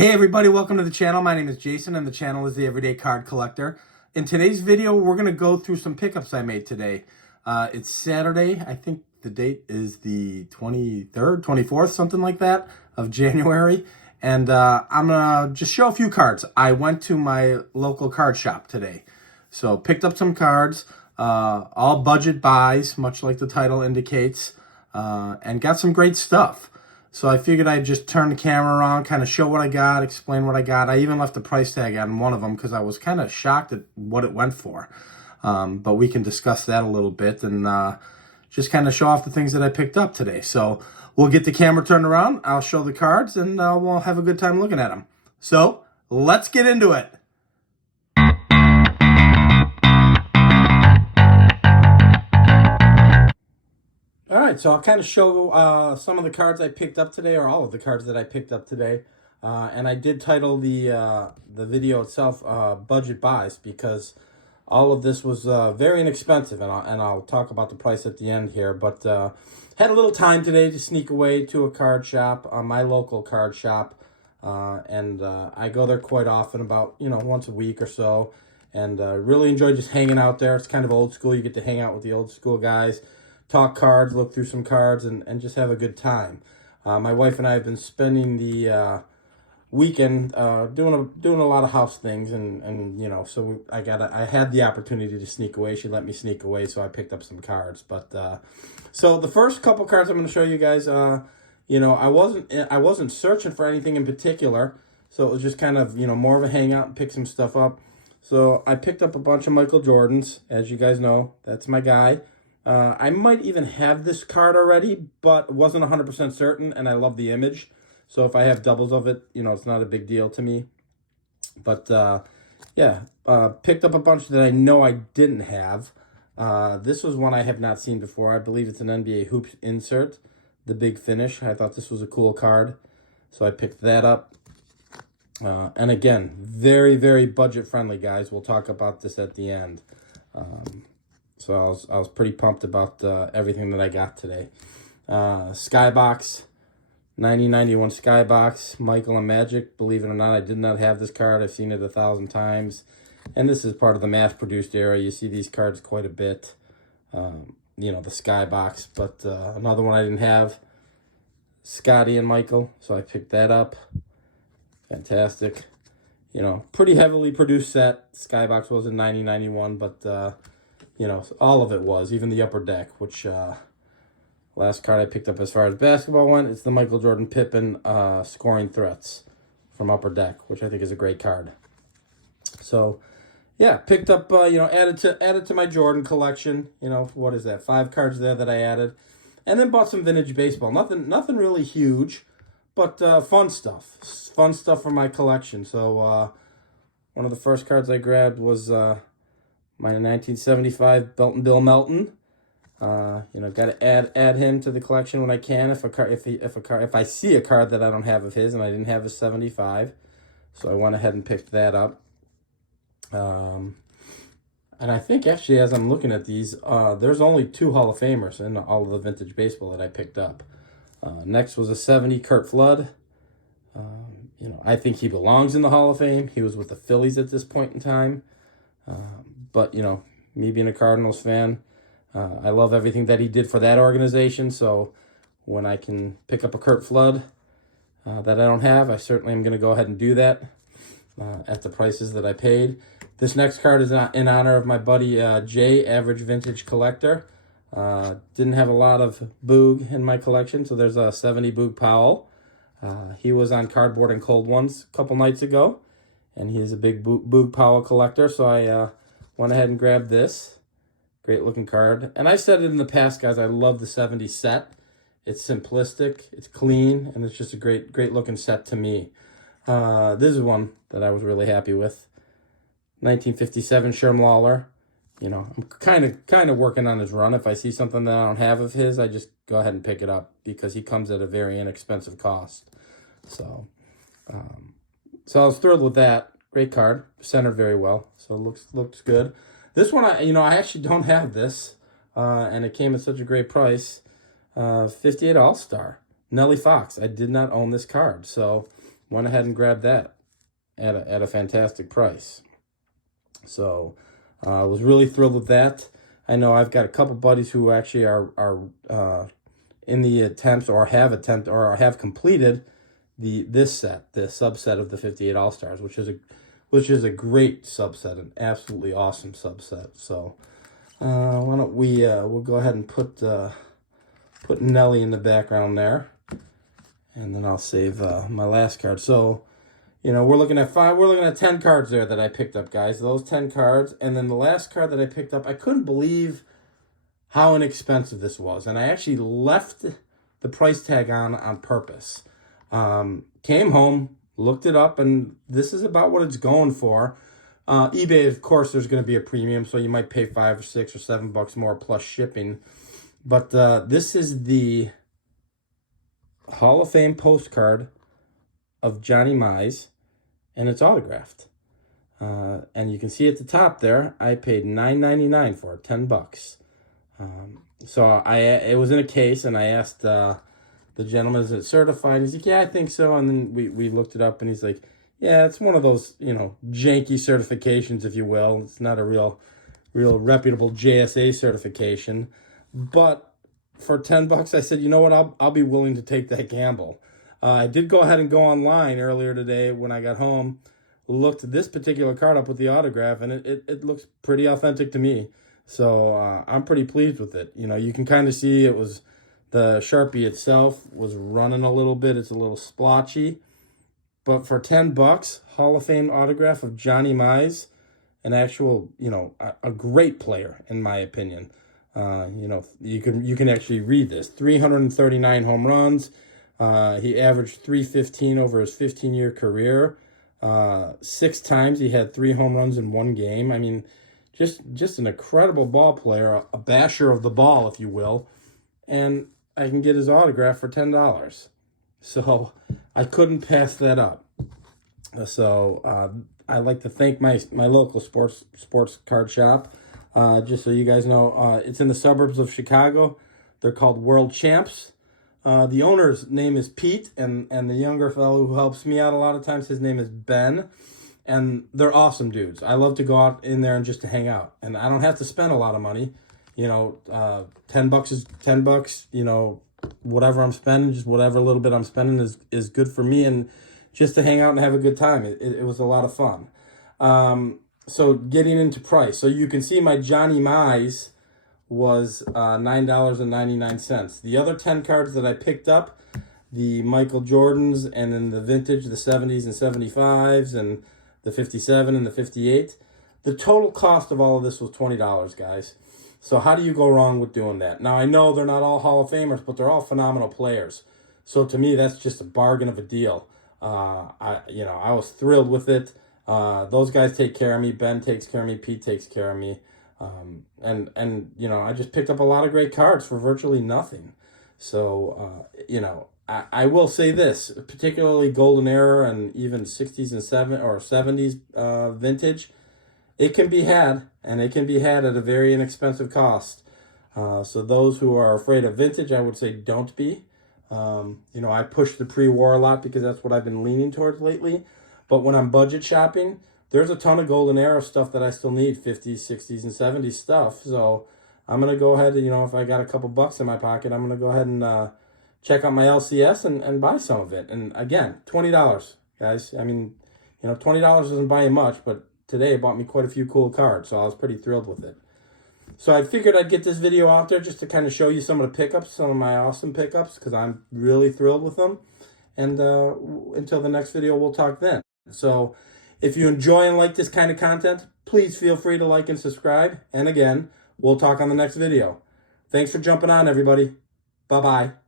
Hey everybody, welcome to the channel. My name is Jason and the channel is the Everyday Card Collector. In today's video, we're going to go through some pickups I made today. It's Saturday. I think the date is the 23rd, 24th, something like that, of January. And I'm going to just show a few cards. I went to my local card shop today. So picked up some cards, all budget buys, much like the title indicates, and got some great stuff. So I figured I'd just turn the camera around, kind of show what I got, explain what I got. I even left the price tag on one of them because I was kind of shocked at what it went for. But we can discuss that a little bit and just kind of show off the things that I picked up today. So we'll get the camera turned around. I'll show the cards and we'll have a good time looking at them. So let's get into it. All right, so I'll kind of show some of the cards I picked up today, or all of the cards that I picked up today. And I did title the video itself Budget Buys because all of this was very inexpensive, and I'll talk about the price at the end here. But had a little time today to sneak away to a card shop, my local card shop, and I go there quite often, about once a week or so, and really enjoy just hanging out there. It's kind of old school. You get to hang out with the old school guys, talk cards, look through some cards, and just have a good time. My wife and I have been spending the weekend doing a lot of house things, and so I had the opportunity to sneak away. She let me sneak away, so I picked up some cards. But so the first couple cards I'm going to show you guys, I wasn't searching for anything in particular, so it was just kind of more of a hangout and pick some stuff up. So I picked up a bunch of Michael Jordans. As you guys know, that's my guy. I might even have this card already, but wasn't 100% certain, and I love the image. So if I have doubles of it, it's not a big deal to me. But, picked up a bunch that I know I didn't have. This was one I have not seen before. I believe it's an NBA Hoops insert, the Big Finish. I thought this was a cool card, so I picked that up. And again, very, very budget-friendly, guys. We'll talk about this at the end. So I was pretty pumped about everything that I got today. Skybox, 9091 Skybox, Michael and Magic. Believe it or not, I did not have this card. I've seen it 1,000 times. And this is part of the mass-produced era. You see these cards quite a bit. The Skybox. But another one I didn't have, Scotty and Michael. So I picked that up. Fantastic. Pretty heavily produced set. Skybox was in 9091, but... all of it was, even the upper deck, which last card I picked up as far as basketball went, it's the Michael Jordan Pippen Scoring Threats from upper deck, which I think is a great card. So, yeah, picked up, added to my Jordan collection. What is that? 5 cards there that I added, and then bought some vintage baseball. Nothing really huge, but fun stuff for my collection. So, one of the first cards I grabbed was my 1975 Belton Bill Melton. Got to add him to the collection when I can. If I see a card that I don't have of his, and I didn't have his 75, so I went ahead and picked that up. And I think actually, as I'm looking at these, there's only 2 Hall of Famers in all of the vintage baseball that I picked up. Next was a 70 Curt Flood. I think he belongs in the Hall of Fame. He was with the Phillies at this point in time. But, me being a Cardinals fan, I love everything that he did for that organization. So when I can pick up a Curt Flood that I don't have, I certainly am going to go ahead and do that at the prices that I paid. This next card is in honor of my buddy Jay, Average Vintage Collector. Didn't have a lot of Boog in my collection, so there's a 70 Boog Powell. He was on Cardboard and Cold Ones a couple nights ago, and he's a big Boog Powell collector, so I went ahead and grabbed this. Great looking card. And I said it in the past, guys, I love the 70 set. It's simplistic, it's clean, and it's just a great looking set to me. This is one that I was really happy with. 1957 Sherm Lawler. I'm kind of working on his run. If I see something that I don't have of his, I just go ahead and pick it up because he comes at a very inexpensive cost. So I was thrilled with that. Great card, centered very well, so it looks good. This one, I actually don't have this, and it came at such a great price. 58 All-Star, Nellie Fox. I did not own this card, so went ahead and grabbed that at a fantastic price. So I was really thrilled with that. I know I've got a couple buddies who actually are in the attempts or have completed this set, the subset of the 58 All-Stars, which is a great subset, an absolutely awesome subset. So why don't we'll go ahead and put Nelly in the background there, and then I'll save my last card. So we're looking at 10 cards there that I picked up, guys. Those 10 cards, and then the last card that I picked up, I couldn't believe how inexpensive this was, and I actually left the price tag on purpose. Came home, looked it up, and this is about what it's going for. eBay, of course, there's going to be a premium, so you might pay $5 or $6 or $7 more plus shipping. But this is the Hall of Fame postcard of Johnny Mize, and it's autographed. And you can see at the top there, I paid $9.99 for it, $10. So it was in a case, and I asked the gentleman, is it certified? He's like, yeah, I think so. And then we looked it up, and he's like, yeah, it's one of those, janky certifications, if you will. It's not a real reputable JSA certification. But for $10, I said, you know what, I'll be willing to take that gamble. I did go ahead and go online earlier today when I got home, looked this particular card up with the autograph, and it looks pretty authentic to me. So I'm pretty pleased with it. You can kind of see it was, the Sharpie itself was running a little bit. It's a little splotchy. But for $10, Hall of Fame autograph of Johnny Mize, an actual, a great player, in my opinion. You can actually read this. 339 home runs. He averaged 315 over his 15-year career. 6 times he had 3 home runs in one game. I mean, just an incredible ball player, a basher of the ball, if you will. And I can get his autograph for $10. So I couldn't pass that up. So I'd like to thank my local sports card shop. Just so you guys know, it's in the suburbs of Chicago. They're called World Champs. The owner's name is Pete, and the younger fellow who helps me out a lot of times, his name is Ben. And they're awesome dudes. I love to go out in there and just to hang out. And I don't have to spend a lot of money. $10 is $10. Whatever I'm spending, just whatever little bit I'm spending is good for me, and just to hang out and have a good time. It was a lot of fun. So getting into price. So you can see my Johnny Mize was $9.99. The other 10 cards that I picked up, the Michael Jordans, and then the vintage, the 70s and 75s, and the 57 and the 58. The total cost of all of this was $20, guys. So how do you go wrong with doing that? Now, I know they're not all Hall of Famers, but they're all phenomenal players. So to me, that's just a bargain of a deal. I was thrilled with it. Those guys take care of me. Ben takes care of me. Pete takes care of me. I just picked up a lot of great cards for virtually nothing. So, I will say this, particularly Golden Era and even 60s and 70s vintage, it can be had, and it can be had at a very inexpensive cost. So those who are afraid of vintage, I would say don't be. I push the pre-war a lot because that's what I've been leaning towards lately. But when I'm budget shopping, there's a ton of Golden Era stuff that I still need, 50s, 60s, and 70s stuff. So I'm going to go ahead and, if I got a couple bucks in my pocket, I'm going to go ahead and check out my LCS and buy some of it. And again, $20, guys. I mean, $20 doesn't buy you much, but today it bought me quite a few cool cards, so I was pretty thrilled with it. So I figured I'd get this video out there just to kind of show you some of the pickups, some of my awesome pickups, because I'm really thrilled with them. And until the next video, we'll talk then. So if you enjoy and like this kind of content, please feel free to like and subscribe. And again, we'll talk on the next video. Thanks for jumping on, everybody. Bye-bye.